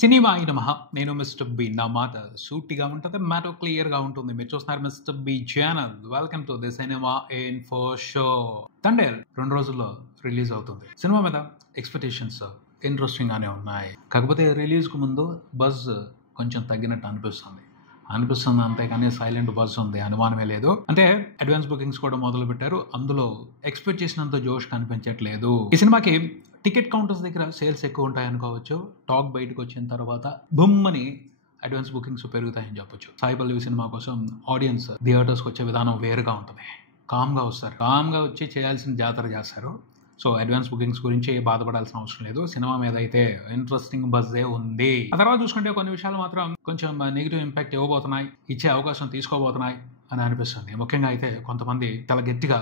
Cinema అయిన మహా నేను మిస్టర్ బి. నా మాట సూటిగా ఉంటుంది, మ్యాటర్ క్లియర్గా ఉంటుంది. మీరు చూస్తున్నారు mister B channel. Welcome to the cinema info show. Thandel 2 రోజుల్లో రిలీజ్ అవుతుంది. సినిమా మీద ఎక్స్పెక్టేషన్స్ ఇంట్రెస్టింగ్ గానే ఉన్నాయి. కాకపోతే రిలీజ్ కు ముందు బజ్ కొంచెం తగ్గినట్టు అనిపిస్తుంది. అంతేకాని సైలెంట్ బజ్ ఉంది, అనుమానమే లేదు. అంటే అడ్వాన్స్ బుకింగ్స్ కూడా మొదలు పెట్టారు. అందులో ఎక్స్పెక్ట్ చేసినంత జోష్ కనిపించట్లేదు. ఈ సినిమాకి టికెట్ కౌంటర్స్ దగ్గర సేల్స్ ఎక్కువ ఉంటాయి అనుకోవచ్చు. టాక్ బయటకు వచ్చిన తర్వాత బుమ్మని అడ్వాన్స్ బుకింగ్స్ పెరుగుతాయని చెప్పొచ్చు. సాయి పల్లవి సినిమా కోసం ఆడియన్స్ థియేటర్స్కి వచ్చే విధానం వేరుగా ఉంటుంది. కామ్గా వస్తారు, కామ్గా వచ్చి చేయాల్సిన జాతర చేస్తారు. సో అడ్వాన్స్ బుకింగ్స్ గురించి బాధపడాల్సిన అవసరం లేదు. సినిమా మీద అయితే ఇంట్రెస్టింగ్ బజ్జే ఉంది. ఆ తర్వాత చూసుకుంటే కొన్ని విషయాలు మాత్రం కొంచెం నెగిటివ్ ఇంపాక్ట్ ఇవ్వబోతున్నాయి, ఇచ్చే అవకాశం తీసుకోబోతున్నాయి అని అనిపిస్తుంది. ముఖ్యంగా అయితే కొంతమంది చాలా గట్టిగా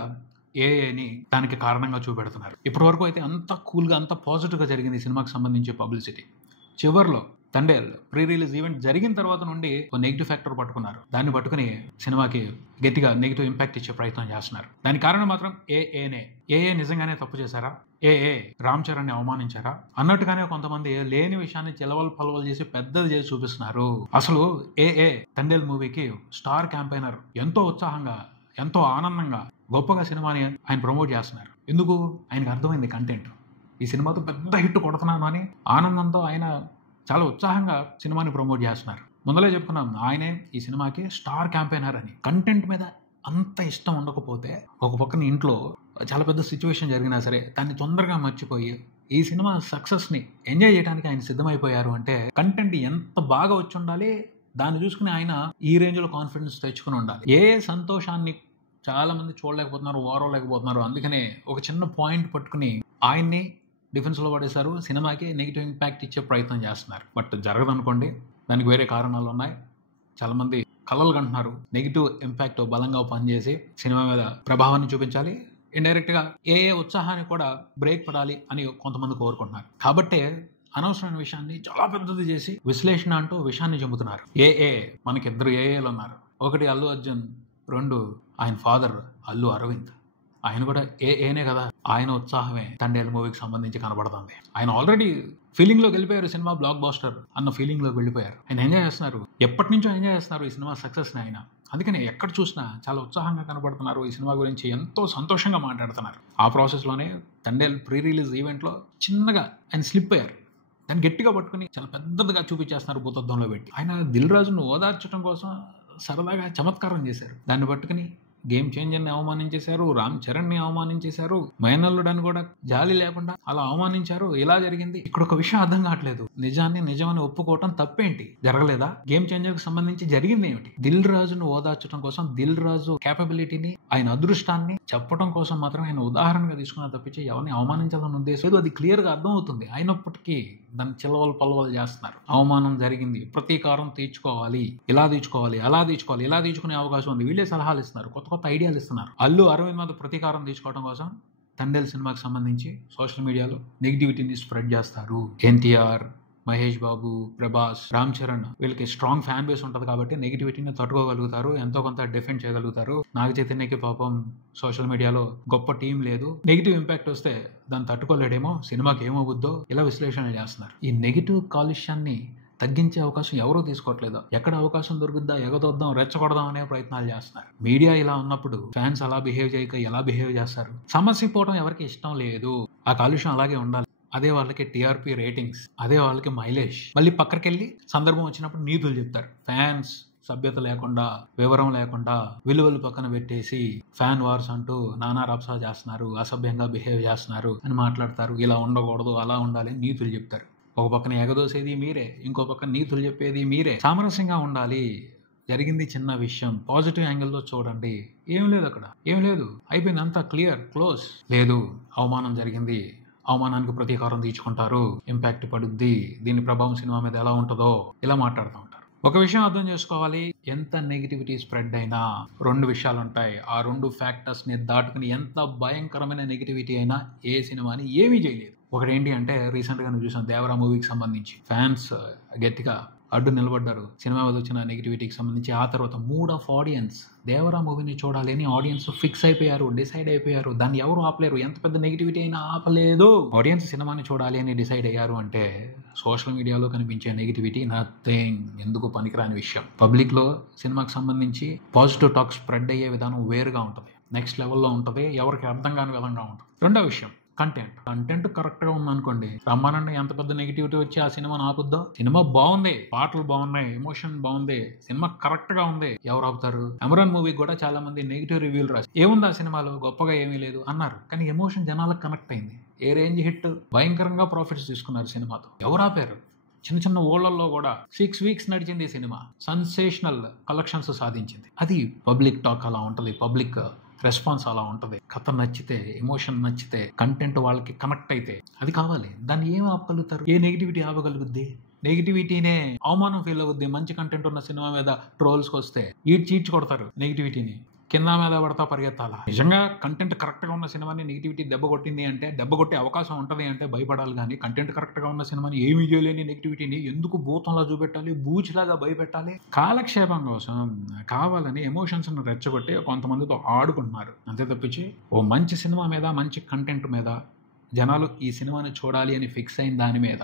ఏఏని దానికి కారణంగా చూపెడుతున్నారు. ఇప్పటి వరకు అయితే అంత కూల్గా, అంత పాజిటివ్గా జరిగింది ఈ సినిమాకి సంబంధించి పబ్లిసిటీ. చివర్లో తండేల్ ప్రీ రిలీజ్ ఈవెంట్ జరిగిన తర్వాత నుండి ఒక నెగిటివ్ ఫ్యాక్టర్ పట్టుకున్నారు. దాన్ని పట్టుకుని సినిమాకి గట్టిగా నెగిటివ్ ఇంపాక్ట్ ఇచ్చే ప్రయత్నం చేస్తున్నారు. దానికి కారణం మాత్రం ఏఏనే. ఏఏ నిజంగానే తప్పు చేశారా? ఏఏ రామ్ చరణ్ ని అవమానించారా అన్నట్టుగానే కొంతమంది లేని విషయాన్ని చిలవలు పలవలు చేసి పెద్దది చేసి చూపిస్తున్నారు. అసలు ఏఏ తండేల్ మూవీకి స్టార్ క్యాంపెయినర్. ఎంతో ఉత్సాహంగా, ఎంతో ఆనందంగా, గొప్పగా సినిమాని ఆయన ప్రమోట్ చేస్తున్నారు. ఎందుకు? ఆయనకు అర్థమైంది కంటెంట్. ఈ సినిమాతో పెద్ద హిట్ కొడుతున్నాను అని ఆనందంతో ఆయన చాలా ఉత్సాహంగా సినిమాని ప్రమోట్ చేస్తున్నారు. ముందలే చెప్పుకున్నాం, ఆయనే ఈ సినిమాకి స్టార్ క్యాంపెయినర్ అని. కంటెంట్ మీద అంత ఇష్టం ఉండకపోతే, ఒక పక్కన ఇంట్లో చాలా పెద్ద సిచ్యువేషన్ జరిగినా సరే దాన్ని తొందరగా మర్చిపోయి ఈ సినిమా సక్సెస్ని ఎంజాయ్ చేయడానికి ఆయన సిద్ధమైపోయారు అంటే కంటెంట్ ఎంత బాగా వచ్చి ఉండాలి. దాన్ని చూసుకుని ఆయన ఈ రేంజ్లో కాన్ఫిడెన్స్ తెచ్చుకుని ఉండాలి. ఏ సంతోషాన్ని చాలా మంది చూడలేకపోతున్నారు, ఓరవలేకపోతున్నారు. అందుకనే ఒక చిన్న పాయింట్ పట్టుకుని ఆయన్ని డిఫెన్స్లో పడేశారు. సినిమాకి నెగిటివ్ ఇంపాక్ట్ ఇచ్చే ప్రయత్నం చేస్తున్నారు. బట్ జరగదు అనుకోండి, దానికి వేరే కారణాలు ఉన్నాయి. చాలామంది కలలు కంటున్నారు. నెగిటివ్ ఇంపాక్ట్ బలంగా పనిచేసి సినిమా మీద ప్రభావాన్ని చూపించాలి. ఇండైరెక్ట్గా ఏ ఉత్సాహాన్ని కూడా బ్రేక్ పడాలి అని కొంతమంది కోరుకుంటున్నారు. కాబట్టే అనవసరమైన విషయాన్ని చాలా పెద్దది చేసి విశ్లేషణ అంటూ విషయాన్ని చెబుతున్నారు. మనకి 2 ఏఏలు ఉన్నారు. ఒకటి అల్లు అర్జున్, 2 ఆయన ఫాదర్ అల్లు అరవింద్. ఆయన కూడా ఏఏనే కదా. ఆయన ఉత్సాహమే తండేల్ మూవీకి సంబంధించి కనబడుతుంది. ఆయన ఆల్రెడీ ఫీలింగ్లోకి వెళ్ళిపోయారు. సినిమా బ్లాక్ బాస్టర్ అన్న ఫీలింగ్లోకి వెళ్ళిపోయారు. ఆయన ఎంజాయ్ చేస్తున్నారు, ఎప్పటి నుంచో ఎంజాయ్ చేస్తున్నారు ఈ సినిమా సక్సెస్ని. ఆయన అందుకని ఎక్కడ చూసినా చాలా ఉత్సాహంగా కనబడుతున్నారు. ఈ సినిమా గురించి ఎంతో సంతోషంగా మాట్లాడుతున్నారు. ఆ ప్రాసెస్లోనే తండేల్ ప్రీ రిలీజ్ ఈవెంట్లో చిన్నగా ఆయన స్లిప్ అయ్యారు. దాన్ని గట్టిగా పట్టుకుని చాలా పెద్దదిగా చూపించేస్తున్నారు భూతద్దంలో పెట్టి. ఆయన దిల్ రాజును ఓదార్చడం కోసం సరదాగా చమత్కారం చేశారు. దాన్ని పట్టుకుని గేమ్ చేంజర్ని అవమానించేశారు, రామ్ చరణ్ని అవమానించేశారు, మేనల్లుడని కూడా జాలి లేకుండా అలా అవమానించారు. ఇలా జరిగింది. ఇక్కడ ఒక విషయం అర్థం కావట్లేదు. నిజాన్ని నిజమని ఒప్పుకోవటం తప్పేంటి? జరగలేదా? గేమ్ చేంజర్ కి సంబంధించి జరిగింది ఏమిటి? దిల్ రాజును ఓదార్చడం కోసం, దిల్ రాజు కేపబిలిటీని, ఆయన అదృష్టాన్ని చెప్పడం కోసం మాత్రం ఆయన ఉదాహరణగా తీసుకున్న తప్పించి ఎవరిని అవమానించాలని ఉద్దేశం లేదు. అది క్లియర్ గా అర్థం అవుతుంది. అయినప్పటికీ దాన్ని చిలవలు పలవలు చేస్తున్నారు. అవమానం జరిగింది, ప్రతీకారం తీర్చుకోవాలి, ఇలా తీర్చుకోవాలి, అలా తీర్చుకోవాలి, ఇలా తీర్చుకునే అవకాశం ఉంది. వీళ్ళే సలహాలు ఇస్తున్నారు, కొత్త కొత్త ఐడియాలు ఇస్తున్నారు. అల్లు అరవింద్ మీద ప్రతీకారం తీసుకోవడం కోసం తండేల్ సినిమాకి సంబంధించి సోషల్ మీడియాలో నెగిటివిటీని స్ప్రెడ్ చేస్తారు. ఎన్టీఆర్, మహేష్ బాబు, ప్రభాస్, రామ్ చరణ్ వీళ్ళకి స్ట్రాంగ్ ఫ్యాన్ బేస్ ఉంటుంది కాబట్టి నెగిటివిటీని తట్టుకోగలుగుతారు, ఎంతో కొంత డిఫెండ్ చేయగలుగుతారు. నాగ చైతన్యకి పాపం సోషల్ మీడియాలో గొప్ప టీం లేదు. నెగిటివ్ ఇంపాక్ట్ వస్తే దాన్ని తట్టుకోలేడేమో, సినిమాకి ఏమవుద్దో ఇలా విశ్లేషణలు చేస్తున్నారు. ఈ నెగిటివ్ కాలుష్యాన్ని తగ్గించే అవకాశం ఎవరూ తీసుకోవట్లేదు. ఎక్కడ అవకాశం దొరుకుద్దా ఎగదొద్దాం, రెచ్చగొడదాం అనే ప్రయత్నాలు చేస్తున్నారు. మీడియా ఇలా ఉన్నప్పుడు ఫ్యాన్స్ అలా బిహేవ్ చేయక ఎలా బిహేవ్ చేస్తారు? సమస్య పోవడం ఎవరికి ఇష్టం లేదు. ఆ కాలుష్యం అలాగే ఉండాలి. అదే వాళ్ళకి టీఆర్పీ రేటింగ్స్, అదే వాళ్ళకి మైలేజ్. మళ్ళీ పక్కకెళ్ళి సందర్భం వచ్చినప్పుడు నీతులు చెప్తారు. ఫ్యాన్స్ సభ్యత లేకుండా, వివరం లేకుండా, విలువలు పక్కన పెట్టేసి ఫ్యాన్ వార్స్ అంటూ నానా రప్సా చేస్తున్నారు, అసభ్యంగా బిహేవ్ చేస్తున్నారు అని మాట్లాడతారు. ఇలా ఉండకూడదు, అలా ఉండాలి అని నీతులు చెప్తారు. ఒక పక్కన ఎగదోసేది మీరే, ఇంకో పక్కన నీతులు చెప్పేది మీరే. సామరస్యంగా ఉండాలి. జరిగింది చిన్న విషయం, పాజిటివ్ యాంగిల్లో చూడండి. ఏం లేదు, అక్కడ ఏం లేదు, అయిపోయింది, అంతా క్లియర్, క్లోజ్. లేదు, అవమానం జరిగింది, అవమానానికి ప్రతీకారం తీర్చుకుంటారు, ఇంపాక్ట్ పడుద్ది, దీని ప్రభావం సినిమా మీద ఎలా ఉంటుందో ఇలా మాట్లాడుతూ ఉంటారు. ఒక విషయం అర్థం చేసుకోవాలి, ఎంత నెగిటివిటీ స్ప్రెడ్ అయినా 2 విషయాలు ఉంటాయి. ఆ 2 ఫ్యాక్టర్స్ ని దాటుకుని ఎంత భయంకరమైన నెగిటివిటీ అయినా ఏ సినిమాని ఏమీ చేయలేదు. ఒకటి ఏంటి అంటే, రీసెంట్ గా చూసాం దేవరా మూవీకి సంబంధించి ఫ్యాన్స్ గట్టిగా అడ్డు నిలబడ్డారు సినిమా మీద వచ్చిన నెగిటివిటీకి సంబంధించి. ఆ తర్వాత మూడ్ ఆఫ్ ఆడియన్స్ దేవరా మూవీని చూడాలి అని ఆడియన్స్ ఫిక్స్ అయిపోయారు, డిసైడ్ అయిపోయారు. దాన్ని ఎవరు ఆపలేరు, ఎంత పెద్ద నెగిటివిటీ అయినా ఆపలేదు. ఆడియన్స్ సినిమాని చూడాలి అని డిసైడ్ అయ్యారు అంటే సోషల్ మీడియాలో కనిపించే నెగిటివిటీ నథింగ్, ఎందుకు పనికిరాని విషయం. పబ్లిక్లో సినిమాకి సంబంధించి పాజిటివ్ టాక్ స్ప్రెడ్ అయ్యే విధానం వేరుగా ఉంటుంది, నెక్స్ట్ లెవెల్లో ఉంటుంది, ఎవరికి అర్థం కాని విధంగా ఉంటుంది. రెండో విషయం కంటెంట్ కరెక్ట్గా ఉందనుకోండి, రమ్మానండి ఎంత పెద్ద నెగిటివిటీ వచ్చి ఆ సినిమాని ఆపుద్దా. సినిమా బాగుంది, పాటలు బాగున్నాయి, ఎమోషన్ బాగుంది, సినిమా కరెక్ట్గా ఉంది, ఎవరు ఆపుతారు? అమరన్ మూవీ కూడా చాలా మంది నెగిటివ్ రివ్యూలు రాసి ఏముంది ఆ సినిమాలో గొప్పగా ఏమీ లేదు అన్నారు, కానీ ఎమోషన్ జనాలకు కనెక్ట్ అయింది. ఏ రేంజ్ హిట్, భయంకరంగా ప్రాఫిట్స్ తీసుకున్నారు సినిమాతో. ఎవరు ఆపారు? చిన్న చిన్న ఊళ్ళల్లో కూడా 6 weeks నడిచింది ఈ సినిమా, సెన్సేషనల్ కలెక్షన్స్ సాధించింది. అది పబ్లిక్ టాక్ అలా ఉంటుంది, పబ్లిక్ రెస్పాన్స్ అలా ఉంటుంది. కథ నచ్చితే, ఎమోషన్ నచ్చితే, కంటెంట్ వాళ్ళకి కనెక్ట్ అయితే అది కావాలి. దాన్ని ఏం ఆపగలుగుతారు? ఏ నెగిటివిటీ ఆపగలుగుద్ది? నెగిటివిటీనే అవమానం ఫీల్ అవుద్ది. మంచి కంటెంట్ ఉన్న సినిమా మీద ట్రోల్స్కి వస్తే ఈడ్చి కొడతారు నెగిటివిటీని, కింద మీద పడతా పరిగెత్తాలా. నిజంగా కంటెంట్ కరెక్ట్గా ఉన్న సినిమాని నెగిటివిటీ దెబ్బ కొట్టింది అంటే, దెబ్బ కొట్టే అవకాశం ఉంటుంది అంటే భయపడాలి. కానీ కంటెంట్ కరెక్ట్గా ఉన్న సినిమాని ఏమీ చేయలేని నెగిటివిటీని ఎందుకు భూతంలా చూపెట్టాలి, బూచిలాగా భయపెట్టాలి? కాలక్షేపం కోసం కావాలని ఎమోషన్స్ను రెచ్చగొట్టి కొంతమందితో ఆడుకుంటున్నారు అంతే తప్పించి ఓ మంచి సినిమా మీద, మంచి కంటెంట్ మీద జనాలు ఈ సినిమాని చూడాలి అని ఫిక్స్ అయిన దాని మీద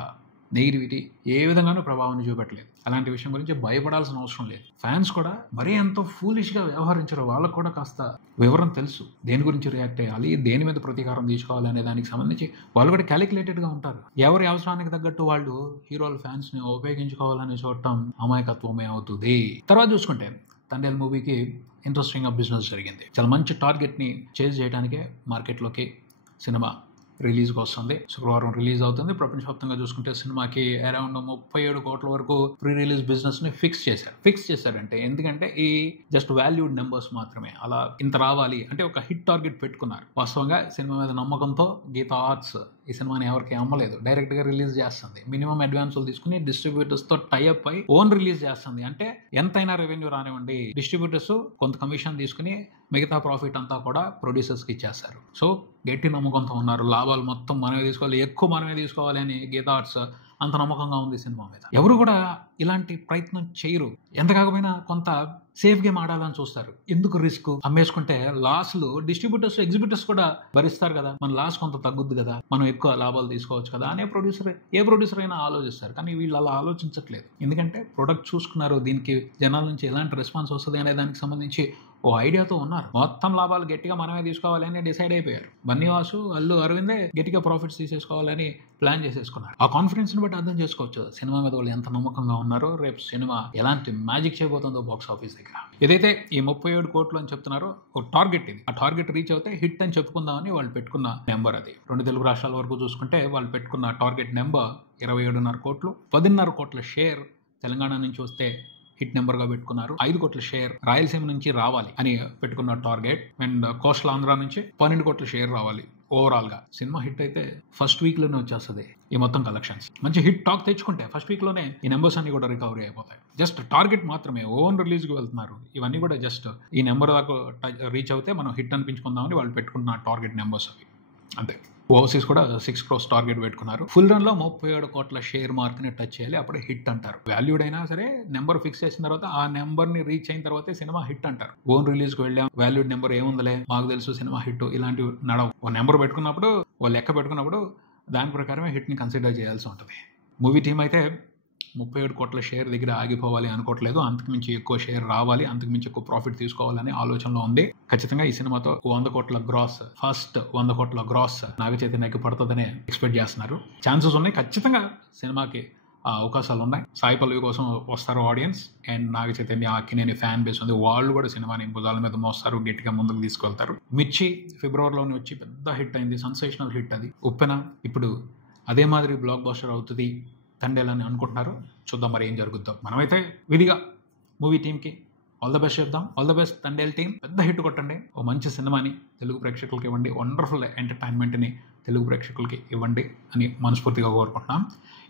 నెగిటివిటీ ఏ విధంగానూ ప్రభావాన్ని చూపెట్టలేదు. అలాంటి విషయం గురించి భయపడాల్సిన అవసరం లేదు. ఫ్యాన్స్ కూడా మరీ ఎంతో ఫూలిష్గా వ్యవహరించరు, వాళ్ళకు కూడా కాస్త వివరం తెలుసు, దేని గురించి రియాక్ట్ అయ్యాలి, దేని మీద ప్రతీకారం తీసుకోవాలి అనే దానికి సంబంధించి వాళ్ళు కూడా క్యాలిక్యులేటెడ్గా ఉంటారు. ఎవరి అవసరానికి తగ్గట్టు వాళ్ళు హీరోల ఫ్యాన్స్ని ఉపయోగించుకోవాలని చూడటం అమాయకత్వమే అవుతుంది. తర్వాత చూసుకుంటే తండేల్ మూవీకి ఇంట్రెస్టింగ్గా బిజినెస్ జరిగింది. చాలా మంచి టార్గెట్ని చేజ్ చేయడానికే మార్కెట్లోకి సినిమా రిలీజ్కి వస్తుంది. శుక్రవారం రిలీజ్ అవుతుంది. ప్రపంచవ్యాప్తంగా చూసుకుంటే సినిమాకి అరౌండ్ 37 కోట్ల వరకు ప్రీ రిలీజ్ బిజినెస్ని ఫిక్స్ చేశారంటే ఎందుకంటే ఈ జస్ట్ వాల్యూడ్ నెంబర్స్ మాత్రమే. అలా ఇంత రావాలి అంటే ఒక హిట్ టార్గెట్ పెట్టుకున్నారు. వాస్తవంగా సినిమా మీద నమ్మకంతో గీతా ఆర్ట్స్ ఈ సినిమాని ఎవరికి అమ్మలేదు, డైరెక్ట్గా రిలీజ్ చేస్తుంది. మినిమం అడ్వాన్సులు తీసుకుని డిస్ట్రిబ్యూటర్స్తో టైఅప్ అయి ఓన్ రిలీజ్ చేస్తుంది. అంటే ఎంతైనా రెవెన్యూ రానివ్వండి, డిస్ట్రిబ్యూటర్స్ కొంత కమిషన్ తీసుకుని మిగతా ప్రాఫిట్ అంతా కూడా ప్రొడ్యూసర్స్కి ఇచ్చేస్తారు. సో గట్టి నమ్మకంతో ఉన్నారు, లాభాలు మొత్తం మనమే తీసుకోవాలి, ఎక్కువ మనమే తీసుకోవాలి అని గీతా ఆర్ట్స్ అంత నమ్మకంగా ఉంది సినిమా మీద. ఎవరు కూడా ఇలాంటి ప్రయత్నం చేయరు. ఎంత కాకపోయినా కొంత సేఫ్ గేమ్ ఆడాలని చూస్తారు. ఎందుకు రిస్క్? అమ్మేసుకుంటే లాస్లు డిస్ట్రిబ్యూటర్స్, ఎగ్జిబ్యూటర్స్ కూడా భరిస్తారు కదా, మన లాస్ కొంత తగ్గుద్ది కదా, మనం ఎక్కువ లాభాలు తీసుకోవచ్చు కదా అనే ఏ ప్రొడ్యూసర్ అయినా ఆలోచిస్తారు. కానీ వీళ్ళు అలా ఆలోచించట్లేదు. ఎందుకంటే ప్రొడక్ట్ చూసుకున్నారు, దీనికి జనాల నుంచి ఎలాంటి రెస్పాన్స్ వస్తుంది అనే దానికి సంబంధించి ఓ ఐడియాతో ఉన్నారు. మొత్తం లాభాలు గట్టిగా మనమే తీసుకోవాలి అని డిసైడ్ అయిపోయారు. బన్నీవాసు, అల్లు అరవిందే గట్టిగా ప్రాఫిట్స్ తీసేసుకోవాలని ప్లాన్ చేసేసుకున్నారు. ఆ కాన్ఫిడెన్స్ని బట్టి అర్థం చేసుకోవచ్చు సినిమా మీద వాళ్ళు ఎంత నమ్మకంగా ఉన్నారో, రేపు సినిమా ఎలాంటి మ్యాజిక్ చేయబోతుందో బాక్స్ ఆఫీస్ దగ్గర. ఏదైతే ఈ 37 కోట్లు అని చెప్తున్నారో ఒక టార్గెట్ ఇది. ఆ టార్గెట్ రీచ్ అవుతే హిట్ అని చెప్పుకుందామని వాళ్ళు పెట్టుకున్న నెంబర్ అది. 2 తెలుగు రాష్ట్రాల వరకు చూసుకుంటే వాళ్ళు పెట్టుకున్న టార్గెట్ నెంబర్ 27.5 కోట్లు. 10.5 కోట్ల షేర్ తెలంగాణ నుంచి వస్తే హిట్ నెంబర్గా పెట్టుకున్నారు. 5 కోట్ల షేర్ రాయలసీమ నుంచి రావాలి అని పెట్టుకున్న టార్గెట్. అండ్ కోస్టల్ ఆంధ్ర నుంచి 12 కోట్ల షేర్ రావాలి. ఓవరాల్గా సినిమా హిట్ అయితే ఫస్ట్ వీక్లోనే వచ్చేస్తుంది ఈ మొత్తం కలెక్షన్స్. మంచి హిట్ టాక్ తెచ్చుకుంటే ఫస్ట్ వీక్లోనే ఈ నెంబర్స్ అన్ని కూడా రికవరీ అయిపోతాయి. జస్ట్ టార్గెట్ మాత్రమే, ఓన్ రిలీజ్కి వెళ్తున్నారు. ఇవన్నీ కూడా జస్ట్ ఈ నెంబర్ దాకా రీచ్ అవుతే మనం హిట్ అనిపించుకుందామని వాళ్ళు పెట్టుకున్న టార్గెట్ నెంబర్స్ అవి అంతే. ఓవర్సీస్ కూడా 6 crores టార్గెట్ పెట్టుకున్నారు. ఫుల్ రన్ లో 37 కోట్ల షేర్ మార్క్ ని టచ్ చేయాలి, అప్పుడే హిట్ అంటారు. వాల్యూడ్ అయినా సరే నెంబర్ ఫిక్స్ చేసిన తర్వాత ఆ నెంబర్ ని రీచ్ అయిన తర్వాతే సినిమా హిట్ అంటారు. ఓన్ రిలీజ్ కి వెళ్ళాం, వాల్యూడ్ నెంబర్ ఏముందలే మాకు తెలుసు సినిమా హిట్, ఇలాంటివి నడవు. ఓ నెంబర్ పెట్టుకున్నప్పుడు, ఓ లెక్క పెట్టుకున్నప్పుడు దాని ప్రకారమే హిట్ ని కన్సిడర్ చేయాల్సి ఉంటుంది. మూవీ టీం అయితే 37 కోట్ల షేర్ దగ్గర ఆగిపోవాలి అనుకోవట్లేదు. అంతకుమించి ఎక్కువ షేర్ రావాలి, అంతకుమించి ఎక్కువ ప్రాఫిట్ తీసుకోవాలని ఆలోచనలో ఉంది. ఖచ్చితంగా ఈ సినిమాతో 100 కోట్ల గ్రాస్, ఫస్ట్ 100 కోట్ల గ్రాస్ నాగ చైతన్యకి పడుతుందని ఎక్స్పెక్ట్ చేస్తున్నారు. ఛాన్సెస్ ఉన్నాయి, ఖచ్చితంగా సినిమాకి అవకాశాలు ఉన్నాయి. సాయి పల్లవి కోసం వస్తారు audience, and Naga Chaitanya, Akkineni fan base ఉంది. వాళ్ళు కూడా సినిమాని భుజాల మీద మోస్తారు, గట్టిగా ముందుకు తీసుకెళ్తారు. మిర్చి ఫిబ్రవరిలోనే వచ్చి పెద్ద హిట్ అయింది, సెన్సేషనల్ హిట్ అది. ఉప్పెన ఇప్పుడు అదే మాదిరి బ్లాక్ బస్టర్ అవుతుంది తండేల్ అని అనుకుంటున్నారు. చూద్దాం మరి ఏం జరుగుద్దో. మనమైతే విధిగా మూవీ టీంకి ఆల్ ద బెస్ట్ చెప్దాం. All the best Thandel team, పెద్ద హిట్ కొట్టండి, ఓ మంచి సినిమాని తెలుగు ప్రేక్షకులకి ఇవ్వండి, వండర్ఫుల్ ఎంటర్టైన్మెంట్ని తెలుగు ప్రేక్షకులకి ఇవ్వండి అని మనస్ఫూర్తిగా కోరుకుంటున్నాం.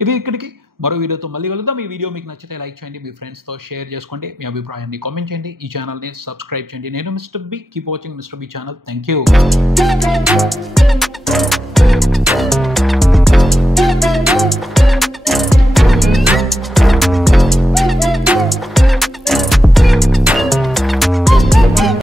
ఇది ఇక్కడికి మరో వీడియోతో మళ్ళీ వెళ్దాం. ఈ వీడియో మీకు నచ్చితే లైక్ చేయండి, మీ ఫ్రెండ్స్తో షేర్ చేసుకోండి, మీ అభిప్రాయాన్ని కామెంట్ చేయండి, ఈ ఛానల్ని సబ్స్క్రైబ్ చేయండి. నేను mister B, keep watching mister B channel. Thank you.